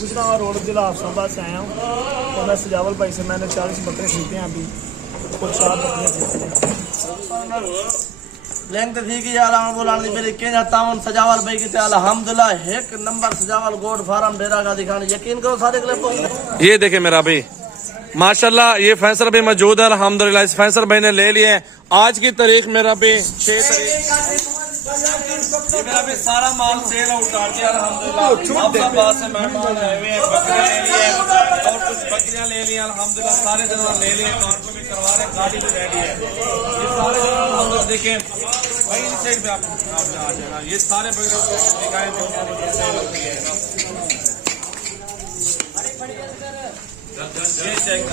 Gujarat road जिला हाफसाबाद से आया हूँ और मैं सजावल भाई से मैंने 40 बकरे खरीदे हैं अभी और 4 बकरे खरीदे हैं। लेंग थी कि यार बोलानी मेरी के जाता हूं सजावल भाई की अल्हम्दुलिल्लाह एक नंबर सजावल गोड फार्म डेरा का दिखाने यकीन करो सारे के लिए। ये देखे मेरा भाई माशाल्लाह, ये फैसर भाई मौजूद है अल्हम्दुलिल्लाह। इस फैसर भाई ने ले लिए आज की तारीख मेरा भाई 6 तारीख। ये मेरा भी सारा माल सेल आउट कर दिया अल्हम्दुलिल्लाह। से मेहमान आए हुए हैं, बकरे ले लिए और कुछ बकरियां ले ली अल्हम्दुलिल्लाह। सारे जानवर ले लिए, कार्ड भी करवा रहे, गाड़ी भी रेडी है। ये सारे जानवर देखें भाई इन साइड पे आप आ जाना। ये सारे बकरे दिखाएं जो ये चेक कर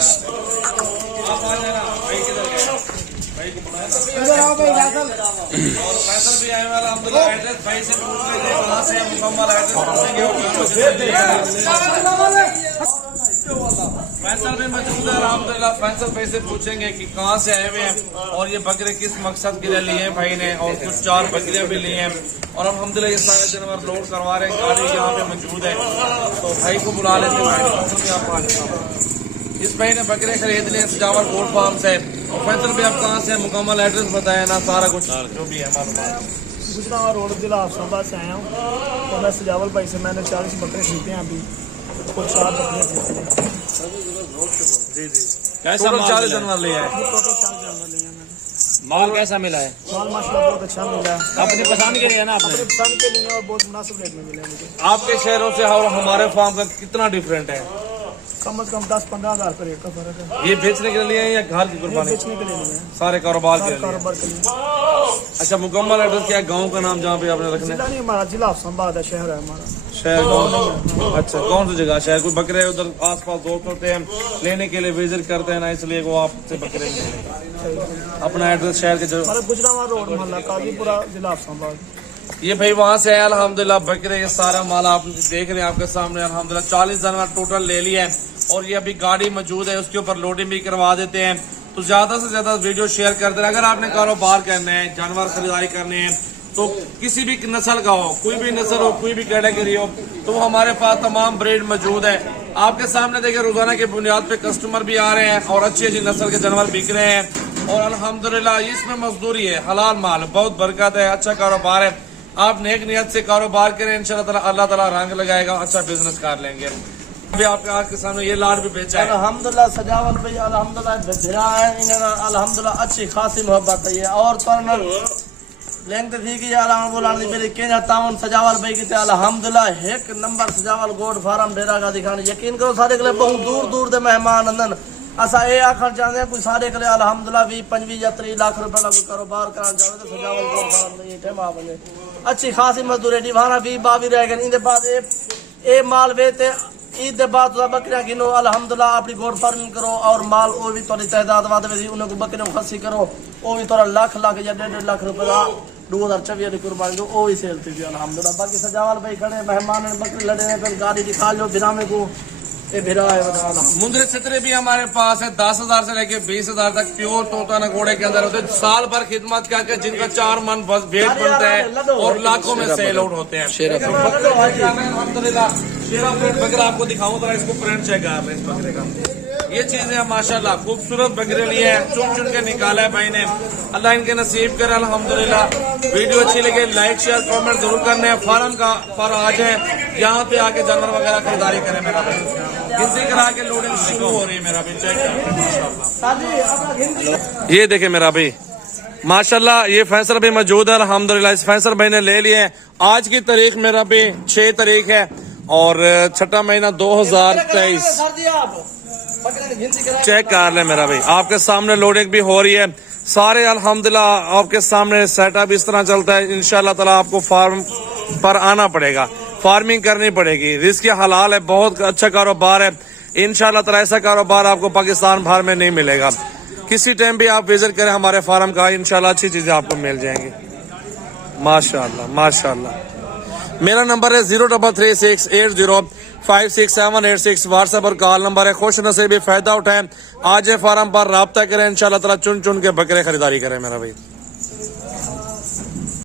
आप आ जाना भाई किधर गए भाई को बुलाया इधर आओ भाई यार। और फैसल भी आए वाला अल्हम्दुलिल्लाह। एड्रेस भाई से पूछ लेते हैं कहां से मुकम्मल एड्रेस पूछेंगे और फैसल भी मौजूद है अल्हम्दुलिल्लाह। फैसल भाई से पूछेंगे कि कहां से आए हुए हैं और ये बकरे किस मकसद के लिए लिए हैं भाई ने, और कुछ 4 बकरियां भी ली हैं और अल्हम्दुलिल्लाह ये सारे जानवर लोड करवा रहे हैं। गाड़ी यहाँ पे मौजूद है तो भाई को बुला लेते हैं। इस भाई ने बकरे खरीद लिए सजावल गोड फार्म से। और फैसल भी आप कहाँ से मुकम्मल एड्रेस बताए ना, सारा कुछ जो भी है मालूमात। गुजरात रोड जिला हाफसाबाद से आया हूँ और मैं सजावल भाई से मैंने 40 बकरे खरीदे हैं अभी और 4 बकरे खरीदे हैं। जी जी कैसा 40 जानवर लिया है? टोटल 4 जानवर लिए हैं मैंने। माल कैसा मिला है? माल माशाल्लाह बहुत अच्छा मिला है। अपनी पसंद के लिए ना आपने? अपनी पसंद के लिए और बहुत मुनासिब रेट में मिले मुझे। आपके शहरों से और हमारे फार्म का कितना डिफरेंट है? कम से कम 10-15 हज़ार रुपये रेट का फर्क है। ये बेचने के लिए या घर की कुर्बानी? बेचने के लिए नहीं है, सारे कारोबार के लिए। कारोबार के लिए। अच्छा मुकम्मल एड्रेस क्या है? गांव का नाम जहाँ पे आपने रखना है? जिला नहीं हमारा, जिला हाफसाबाद है, शहर है हमारा। शहर कौन? अच्छा कौन सी जगह शहर? कोई बकरे उधर आस पास दोस्त होते हैं लेने के लिए विजिट करते हैं ना, इसलिए वो आपसे बकरे अपना एड्रेस शहर के जो गुजरात रोड मोहल्ला काजीपुरा जिला हाफसाबाद। ये भाई वहाँ से है अल्हम्दुलिल्लाह। बकरे ये सारा माल आप देख रहे हैं आपके सामने अल्हम्दुलिल्लाह। 40 जानवर टोटल ले लिए हैं और ये अभी गाड़ी मौजूद है, उसके ऊपर लोडिंग भी करवा देते हैं। तो ज्यादा से ज्यादा वीडियो शेयर करते हैं। अगर आपने कारोबार करना है, जानवर खरीदारी करने हैं तो किसी भी नस्ल का हो, कोई भी नस्ल हो, कोई भी कैटेगरी हो, तो हमारे पास तमाम ब्रीड मौजूद है। आपके सामने देखिए रोजाना के बुनियाद पे कस्टमर भी आ रहे हैं और अच्छी अच्छी नस्ल के जानवर बिक रहे हैं। और अल्हम्दुलिल्लाह इसमें मजदूरी है, हलाल माल, बहुत बरकत है, अच्छा कारोबार है। आप नेक नियत से कारोबार करें, इंशाल्लाह अल्लाह ताला रंग लगाएगा, अच्छा बिजनेस कर लेंगे। अभी आपके आग के सामने ये लाड भी बेचा है अल्हम्दुलिल्लाह। सजावल भाई अल्हम्दुलिल्लाह भिरा है, इन्हें अल्हम्दुलिल्लाह अच्छी खासी मोहब्बत है। और तो लेंग थी कि यार बोलानी मेरी के जाता हूं सजावल भाई की अल्हम्दुलिल्लाह एक नंबर सजावल गोड फार्म डेरा का दिखाने यकीन करो सारे के लिए। बहुत दूर दूर के मेहमान अंदर असा ये आखर चाहते हैं कोई सारे के लिए अल्हम्दुलिल्लाह 20-25 या 30 लाख रुपए का कोई कारोबार कराना चाहे तो सजावल गोड फार्म नहीं टाइम आ बने अच्छी खासी मजदूरी डिवाना 20-22 रह गए। इनके बाद ए माल वेते ईद के बाद बकरियां गिनो अल्हम्दुलिल्लाह अपनी गोड फार्मिंग करो और माल वो भी थोड़ी तादाद वाद उन्हें बकरियों खसी करो वो भी थोड़ा लाख या 1.5 लाख रुपए का 2024 की कुर्बानी दो वो भी सेल थी अल्हम्दुलिल्लाह। बाकी सजावल भाई खड़े मेहमान बकरी लड़े फिर गाड़ी दिखा लो बिरामे को ये भिरा है। मुंदरी चित्रे भी हमारे पास है 10,000 से लेके 20,000 तक प्योर तोता नगोड़े के अंदर होते हैं। साल भर खिदमत करके जिनका 4 मन बस भेद बनता है और लाखों में सेल आउट होते हैं। अल्हम्दुलिल्लाह शेरा प्रिंट बकरा आपको दिखाऊं जरा, इसको प्रिंट चेक कर रहे हैं इस बकरे का। ये चीजें माशाल्लाह खूबसूरत बकरे लिए हैं, चुन चुन के निकाला है भाई ने, अल्लाह इनके नसीब करे अल्हम्दुलिल्लाह। वीडियो अच्छी लगे लाइक शेयर कमेंट जरूर करने हैं। फार्म का पर आ जाए, यहाँ पे आके जानवर वगैरह खरीदारी करें। मेरा भाई गिनती करा के लोडिंग शुरू हो रही है। मेरा भाई चेक कर ये देखे मेरा भाई माशाल्लाह। ये फैसल भाई मौजूद है अल्हम्दुलिल्लाह। इस फैसल भाई ने ले लिए आज की तारीख मेरा भाई 6 तारीख है और 6वां महीना 2023। चेक कर ले मेरा भाई, आपके सामने लोडिंग भी हो रही है सारे अल्हम्दुलिल्लाह। आपके सामने सेटअप इस तरह चलता है। इंशाल्लाह ताला आपको फार्म पर आना पड़ेगा, फार्मिंग करनी पड़ेगी। रिस्क हलाल है, बहुत अच्छा कारोबार है। इंशाल्लाह ताला ऐसा कारोबार आपको पाकिस्तान भर में नहीं मिलेगा। किसी टाइम भी आप विजिट करें हमारे फार्म का, इंशाल्लाह अच्छी चीजें आपको मिल जाएंगी। माशाल्लाह माशाल्लाह। मेरा नंबर है 033680568786। व्हाट्सएप और कॉल नंबर है। खुश नसीबी फायदा उठाएं, आज फार्म पर राब्ता करें। इंशाल्लाह ताला चुन चुन के बकरे खरीदारी करें मेरा भाई।